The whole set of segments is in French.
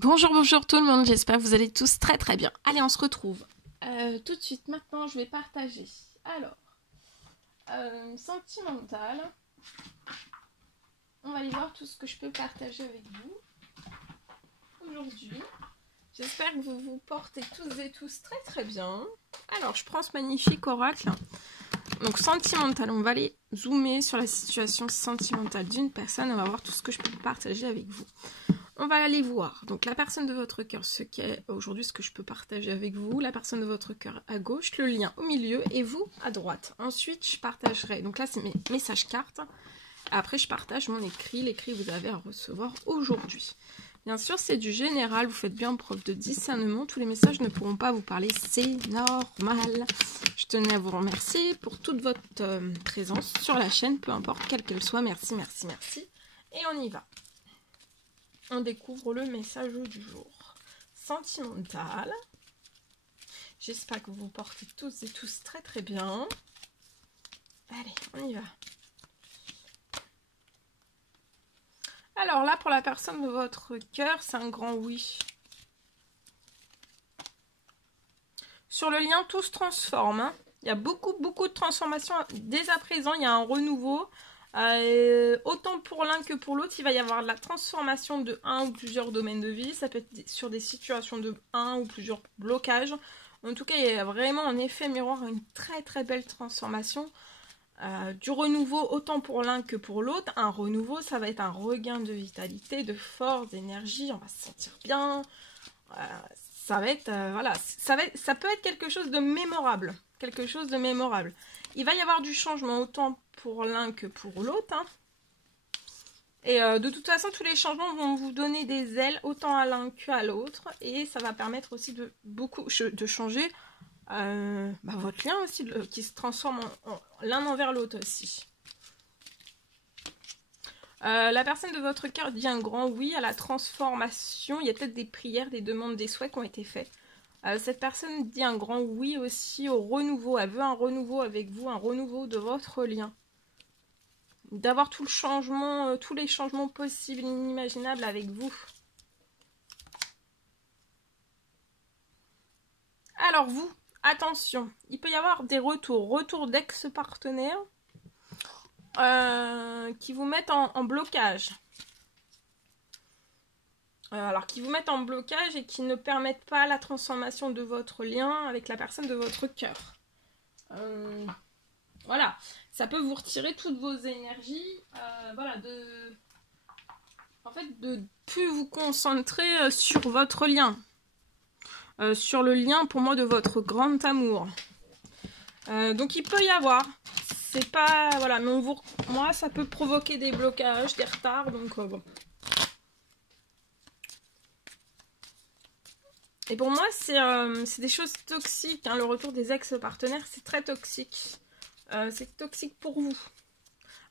Bonjour, bonjour tout le monde, j'espère que vous allez tous très très bien. Allez, on se retrouve. Tout de suite, maintenant, je vais partager. Alors, sentimental. On va aller voir tout ce que je peux partager avec vous aujourd'hui. J'espère que vous vous portez tous et tous très très bien. Alors, je prends ce magnifique oracle. Donc, sentimental, on va aller zoomer sur la situation sentimentale d'une personne. On va voir tout ce que je peux partager avec vous. On va aller voir, donc la personne de votre cœur, ce qu'est aujourd'hui ce que je peux partager avec vous, la personne de votre cœur à gauche, le lien au milieu et vous à droite. Ensuite, je partagerai, donc là c'est mes messages cartes, après je partage mon écrit, l'écrit que vous avez à recevoir aujourd'hui. Bien sûr, c'est du général, vous faites bien preuve de discernement, tous les messages ne pourront pas vous parler, c'est normal. Je tenais à vous remercier pour toute votre présence sur la chaîne, peu importe quelle qu'elle soit, merci, merci, merci. Et on y va. On découvre le message du jour. Sentimental. J'espère que vous vous portez tous et tous très très bien. Allez, on y va. Alors là, pour la personne de votre cœur, c'est un grand oui. Sur le lien, tout se transforme. Hein. Il y a beaucoup de transformations. Dès à présent, il y a un renouveau. Autant pour l'un que pour l'autre, il va y avoir de la transformation de un ou plusieurs domaines de vie. Ça peut être sur des situations de un ou plusieurs blocages. En tout cas, il y a vraiment en effet miroir une très très belle transformation. Du renouveau autant pour l'un que pour l'autre. Un renouveau, ça va être un regain de vitalité, de force, d'énergie. On va se sentir bien. Ça va être, voilà, ça peut être quelque chose de mémorable. Quelque chose de mémorable. Il va y avoir du changement autant pour l'un que pour l'autre. Hein. Et de toute façon, tous les changements vont vous donner des ailes autant à l'un qu'à l'autre. Et ça va permettre aussi de changer votre lien aussi, qui se transforme l'un envers l'autre aussi. La personne de votre cœur dit un grand oui à la transformation. Il y a peut-être des prières, des demandes, des souhaits qui ont été faits. Cette personne dit un grand oui aussi au renouveau. Elle veut un renouveau avec vous, un renouveau de votre lien. D'avoir tout le changement, tous les changements possibles, inimaginables avec vous. Alors vous, attention, il peut y avoir des retours d'ex-partenaires qui vous mettent en blocage. Alors, qui vous mettent en blocage et qui ne permettent pas la transformation de votre lien avec la personne de votre cœur. Voilà, ça peut vous retirer toutes vos énergies, voilà, de plus vous concentrer sur votre lien, sur le lien pour moi de votre grand amour. Donc il peut y avoir, c'est pas, voilà, mais moi ça peut provoquer des blocages, des retards, donc bon. Et pour moi, c'est des choses toxiques. Hein. Le retour des ex-partenaires, c'est très toxique. C'est toxique pour vous.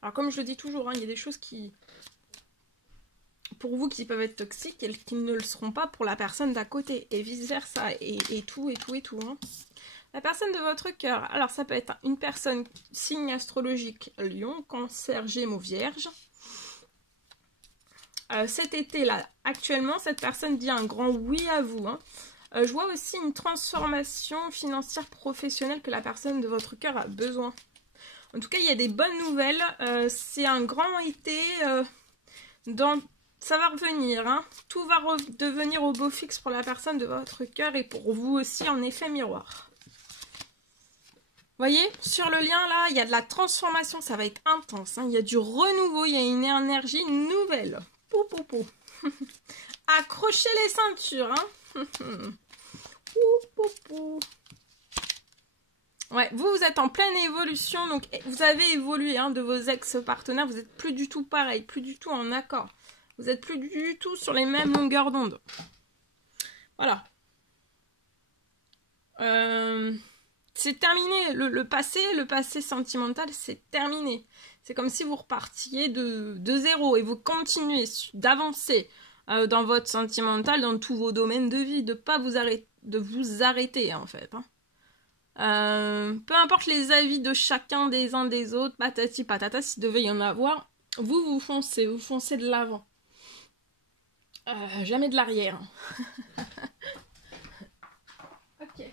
Alors, comme je le dis toujours, hein, il y a des choses qui, pour vous, qui peuvent être toxiques et qui ne le seront pas pour la personne d'à côté. Et vice-versa. Et tout. Hein. La personne de votre cœur. Alors, ça peut être une personne, signe astrologique, Lion, Cancer, Gémeaux, Vierge. Cet été-là, actuellement, cette personne dit un grand oui à vous. Hein. Je vois aussi une transformation financière professionnelle que la personne de votre cœur a besoin. En tout cas, il y a des bonnes nouvelles. C'est un grand été. Ça va revenir. Hein. Tout va devenir au beau fixe pour la personne de votre cœur et pour vous aussi en effet miroir. Vous voyez, sur le lien là, il y a de la transformation. Ça va être intense. Hein. Il y a du renouveau. Il y a une énergie nouvelle. Pou. Accrochez les ceintures, hein. Pou. Ouais, vous êtes en pleine évolution, donc vous avez évolué hein, de vos ex-partenaires, vous n'êtes plus du tout pareil, plus du tout en accord. Vous n'êtes plus du tout sur les mêmes longueurs d'onde. Voilà. C'est terminé, le passé sentimental, c'est terminé. C'est comme si vous repartiez de zéro et vous continuez d'avancer dans votre sentimental, dans tous vos domaines de vie, de vous arrêter en fait. Hein. Peu importe les avis de chacun des uns des autres, patati patata, s'il devait y en avoir, vous foncez de l'avant. Jamais de l'arrière. Ok.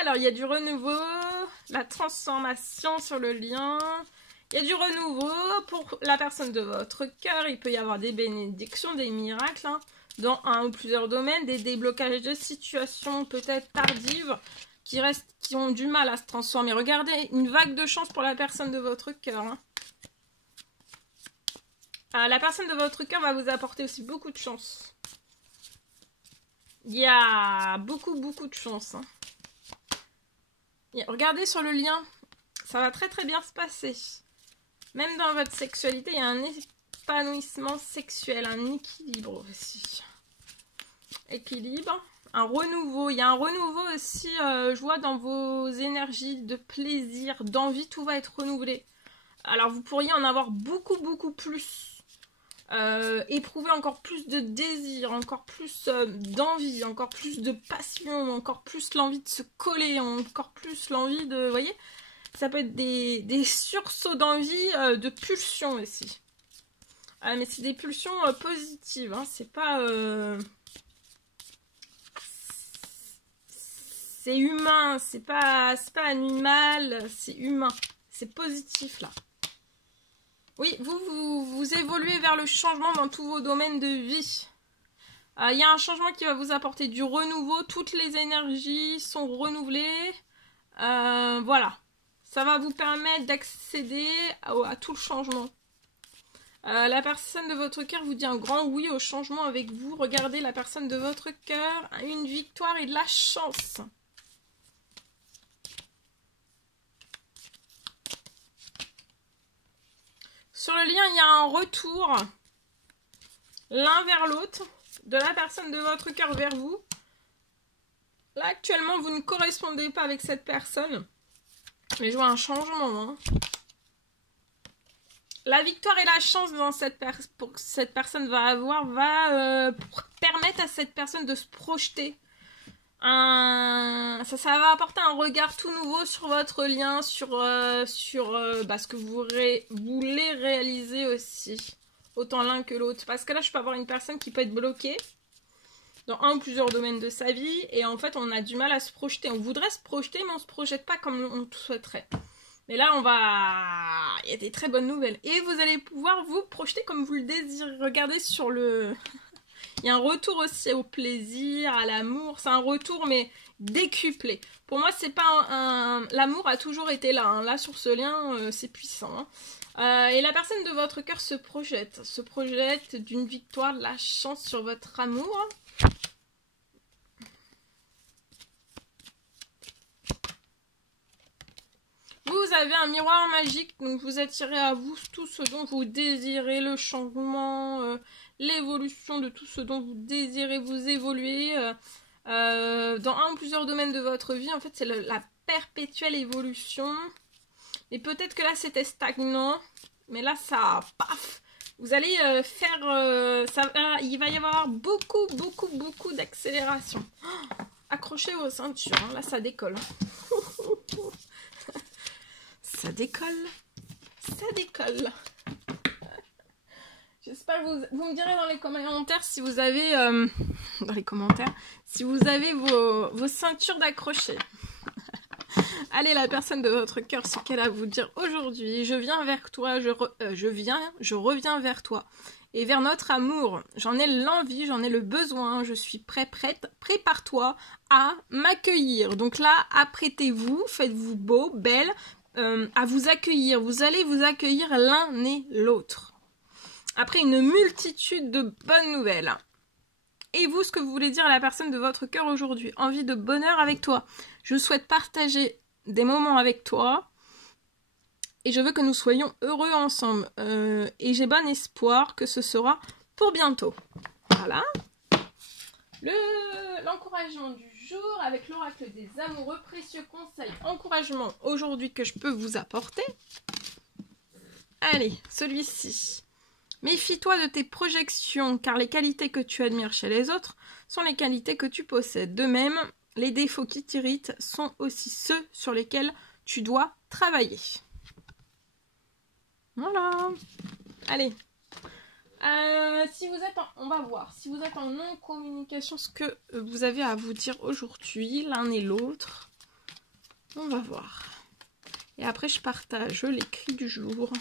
Alors, il y a du renouveau, la transformation sur le lien. Il y a du renouveau pour la personne de votre cœur. Il peut y avoir des bénédictions, des miracles, hein, dans un ou plusieurs domaines, des déblocages de situations peut-être tardives qui ont du mal à se transformer. Regardez, une vague de chance pour la personne de votre cœur. Hein. La personne de votre cœur va vous apporter aussi beaucoup de chance. Il y a beaucoup de chance. Hein. Regardez sur le lien, ça va très bien se passer. Même dans votre sexualité, il y a un épanouissement sexuel, un équilibre aussi. Équilibre, un renouveau. Il y a un renouveau aussi, je vois dans vos énergies de plaisir, d'envie, tout va être renouvelé. Alors vous pourriez en avoir beaucoup plus. Éprouver encore plus de désir, encore plus d'envie, encore plus de passion, encore plus l'envie de se coller, encore plus l'envie de... Vous voyez, ça peut être des sursauts d'envie, de pulsions aussi. Mais c'est des pulsions positives, hein, c'est pas... C'est humain, c'est pas animal, c'est humain. C'est positif là. Oui, vous évoluez vers le changement dans tous vos domaines de vie. Il y a un changement qui va vous apporter du renouveau. Toutes les énergies sont renouvelées. Voilà. Ça va vous permettre d'accéder à tout le changement. La personne de votre cœur vous dit un grand oui au changement avec vous. Regardez, la personne de votre cœur a une victoire et de la chance. Sur le lien, il y a un retour l'un vers l'autre de la personne de votre cœur vers vous. Là, actuellement, vous ne correspondez pas avec cette personne. Mais je vois un changement. Hein. La victoire et la chance dans pour que cette personne va avoir va permettre à cette personne de se projeter. Ça va apporter un regard tout nouveau sur votre lien, sur ce que vous voulez réaliser aussi, autant l'un que l'autre. Parce que là, je peux avoir une personne qui peut être bloquée dans un ou plusieurs domaines de sa vie, et en fait, on a du mal à se projeter. On voudrait se projeter, mais on se projette pas comme on souhaiterait. Mais là, il y a des très bonnes nouvelles. Et vous allez pouvoir vous projeter comme vous le désirez. Regardez sur le... Il y a un retour aussi au plaisir, à l'amour. C'est un retour, mais décuplé. Pour moi, c'est pas l'amour a toujours été là. Hein. Là, sur ce lien, c'est puissant. Hein. Et la personne de votre cœur se projette d'une victoire, de la chance sur votre amour. Vous avez un miroir magique, donc vous attirez à vous tout ce dont vous désirez, le changement, l'évolution de tout ce dont vous désirez vous évoluer dans un ou plusieurs domaines de votre vie. En fait, c'est la perpétuelle évolution. Et peut-être que là, c'était stagnant, mais là, ça, paf, vous allez il va y avoir beaucoup d'accélération. Oh, accrochez vos ceintures, hein, là, ça décolle. Ça décolle. Ça décolle. J'espère que vous me direz dans les commentaires si vous avez si vous avez vos ceintures d'accrocher. Allez, la personne de votre cœur, ce qu'elle a à vous dire aujourd'hui. Je viens vers toi, je reviens vers toi. Et vers notre amour, j'en ai l'envie, j'en ai le besoin, je suis prête, prépare-toi à m'accueillir. Donc là, apprêtez-vous, faites-vous beau, belle, à vous accueillir. Vous allez vous accueillir l'un et l'autre. Après une multitude de bonnes nouvelles. Et vous, ce que vous voulez dire à la personne de votre cœur aujourd'hui. Envie de bonheur avec toi. Je souhaite partager des moments avec toi. Et je veux que nous soyons heureux ensemble. Et j'ai bon espoir que ce sera pour bientôt. Voilà. L'encouragement du jour avec l'oracle des amoureux. Précieux conseil, encouragement aujourd'hui que je peux vous apporter. Allez, celui-ci. Méfie-toi de tes projections, car les qualités que tu admires chez les autres sont les qualités que tu possèdes. De même, les défauts qui t'irritent sont aussi ceux sur lesquels tu dois travailler. Voilà. Allez. Si vous êtes on va voir. Si vous êtes en non-communication, ce que vous avez à vous dire aujourd'hui, l'un et l'autre. On va voir. Et après, je partage l'écrit du jour.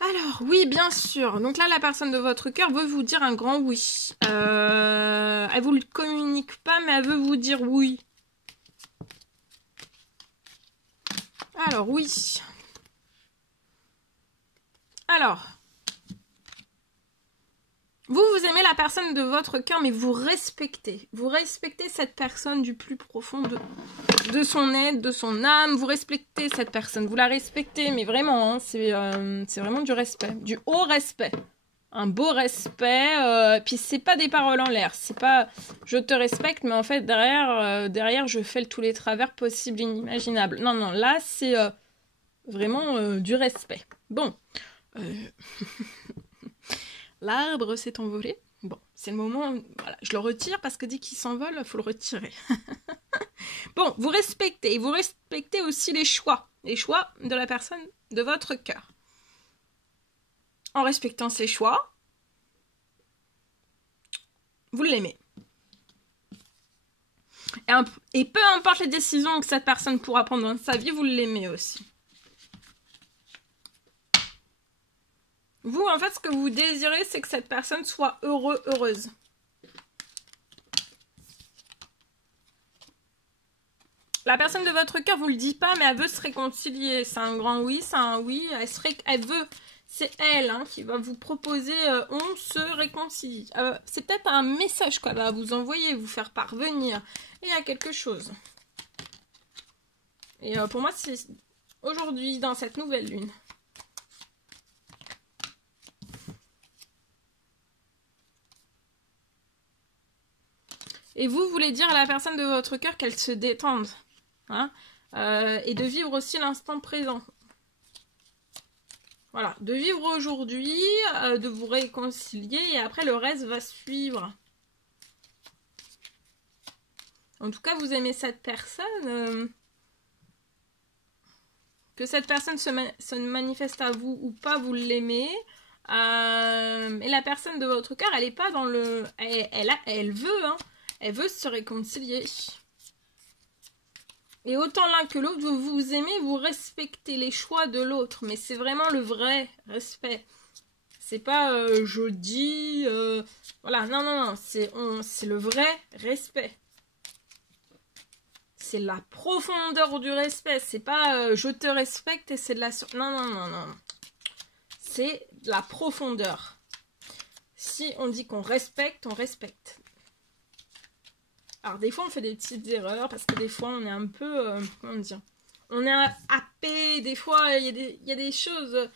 Alors, oui, bien sûr. Donc là, la personne de votre cœur veut vous dire un grand oui. Elle vous le communique pas, mais elle veut vous dire oui. Alors, oui. Alors, vous aimez la personne de votre cœur, mais vous respectez. Vous respectez cette personne du plus profond de son être, de son âme. Vous respectez cette personne. Vous la respectez, mais vraiment, hein, c'est vraiment du respect. Du haut respect. Un beau respect. Puis c'est pas des paroles en l'air. C'est pas je te respecte, mais en fait, derrière je fais tous les travers possibles et inimaginables. Non, non, là, c'est vraiment du respect. Bon. L'arbre s'est envolé. Bon, c'est le moment, voilà, je le retire parce que dès qu'il s'envole, il faut le retirer. Bon, vous respectez aussi les choix de la personne de votre cœur. En respectant ses choix, vous l'aimez. Et peu importe les décisions que cette personne pourra prendre dans sa vie, vous l'aimez aussi. Vous, en fait, ce que vous désirez, c'est que cette personne soit heureuse. La personne de votre cœur, vous le dit pas, mais elle veut se réconcilier. C'est un grand oui, c'est un oui. Elle veut, c'est elle hein, qui va vous proposer, on se réconcilie. C'est peut-être un message qu'elle va vous envoyer, vous faire parvenir. Et il y a quelque chose. Et pour moi, c'est aujourd'hui, dans cette nouvelle lune. Et vous voulez dire à la personne de votre cœur qu'elle se détende. Hein, et de vivre aussi l'instant présent. Voilà, de vivre aujourd'hui, de vous réconcilier et après le reste va suivre. En tout cas, vous aimez cette personne. Que cette personne se manifeste à vous ou pas, vous l'aimez. Et la personne de votre cœur, elle n'est pas dans le... Elle veut, hein. Elle veut se réconcilier. Et autant l'un que l'autre, vous vous aimez, vous respectez les choix de l'autre. Mais c'est vraiment le vrai respect. C'est pas je dis... voilà, non, non, non. C'est le vrai respect. C'est la profondeur du respect. C'est pas je te respecte et c'est de la... Non, non, non, non. C'est de la profondeur. Si on dit qu'on respecte, on respecte. Alors des fois on fait des petites erreurs parce que des fois on est un peu... comment dire, on est happé, des fois il y a des choses...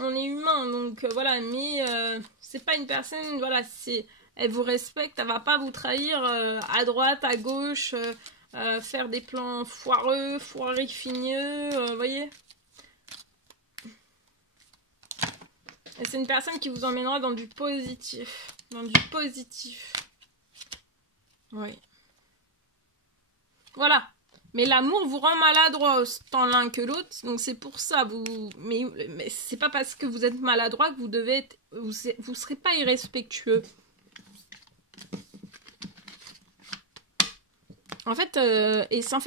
On est humain, donc voilà, mais c'est pas une personne, voilà, elle vous respecte, elle va pas vous trahir à droite, à gauche, faire des plans foireux, vous voyez. Et c'est une personne qui vous emmènera dans du positif. Dans du positif. Oui. Voilà. Mais l'amour vous rend maladroit tant l'un que l'autre. Donc c'est pour ça. Mais c'est pas parce que vous êtes maladroit que vous devez être... Vous serez pas irrespectueux. En fait,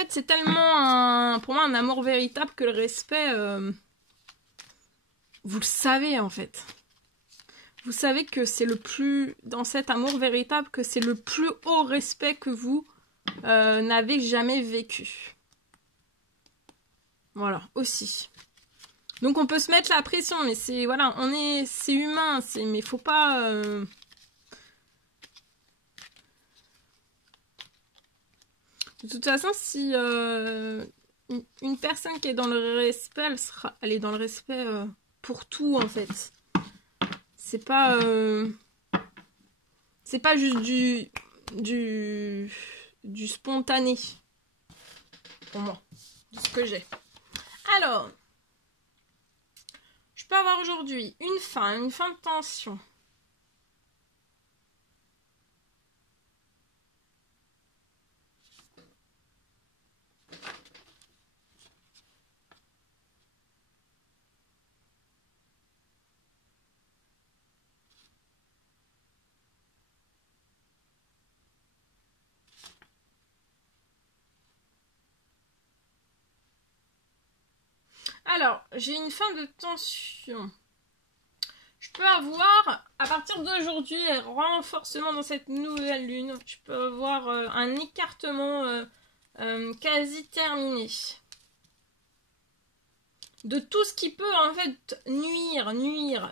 c'est tellement pour moi un amour véritable que le respect... vous le savez en fait. Vous savez que c'est le plus... Dans cet amour véritable, que c'est le plus haut respect que vous n'avez jamais vécu. Voilà, aussi. Donc on peut se mettre la pression, mais c'est... Voilà, c'est humain, mais faut pas... De toute façon, si une personne qui est dans le respect, elle est dans le respect pour tout, en fait. C'est pas juste du spontané. Pour moi. De ce que j'ai. Alors, je peux avoir aujourd'hui une fin de tension. Alors, j'ai une fin de tension. Je peux avoir, à partir d'aujourd'hui, un renforcement dans cette nouvelle lune. Je peux avoir un écartement quasi terminé. De tout ce qui peut en fait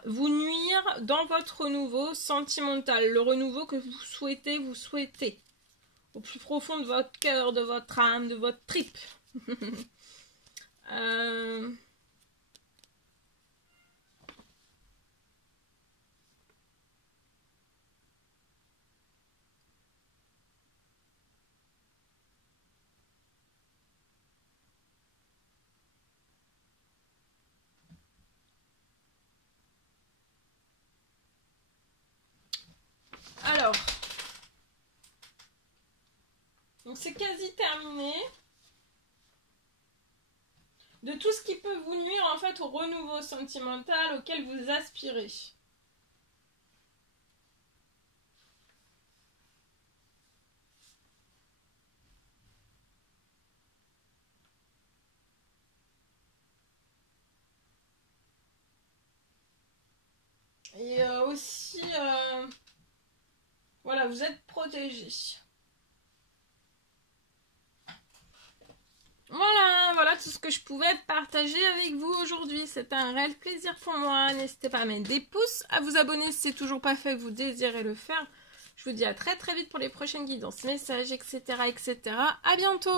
vous nuire dans votre renouveau sentimental. Le renouveau que vous souhaitez. Au plus profond de votre cœur, de votre âme, de votre tripe. Alors, donc c'est quasi terminé. De tout ce qui peut vous nuire en fait au renouveau sentimental auquel vous aspirez. Et aussi, voilà, vous êtes protégé. Voilà tout ce que je pouvais partager avec vous aujourd'hui. C'était un réel plaisir pour moi. N'hésitez pas à mettre des pouces, à vous abonner si c'est toujours pas fait et que vous désirez le faire. Je vous dis à très vite pour les prochaines guidances, messages, etc. À bientôt!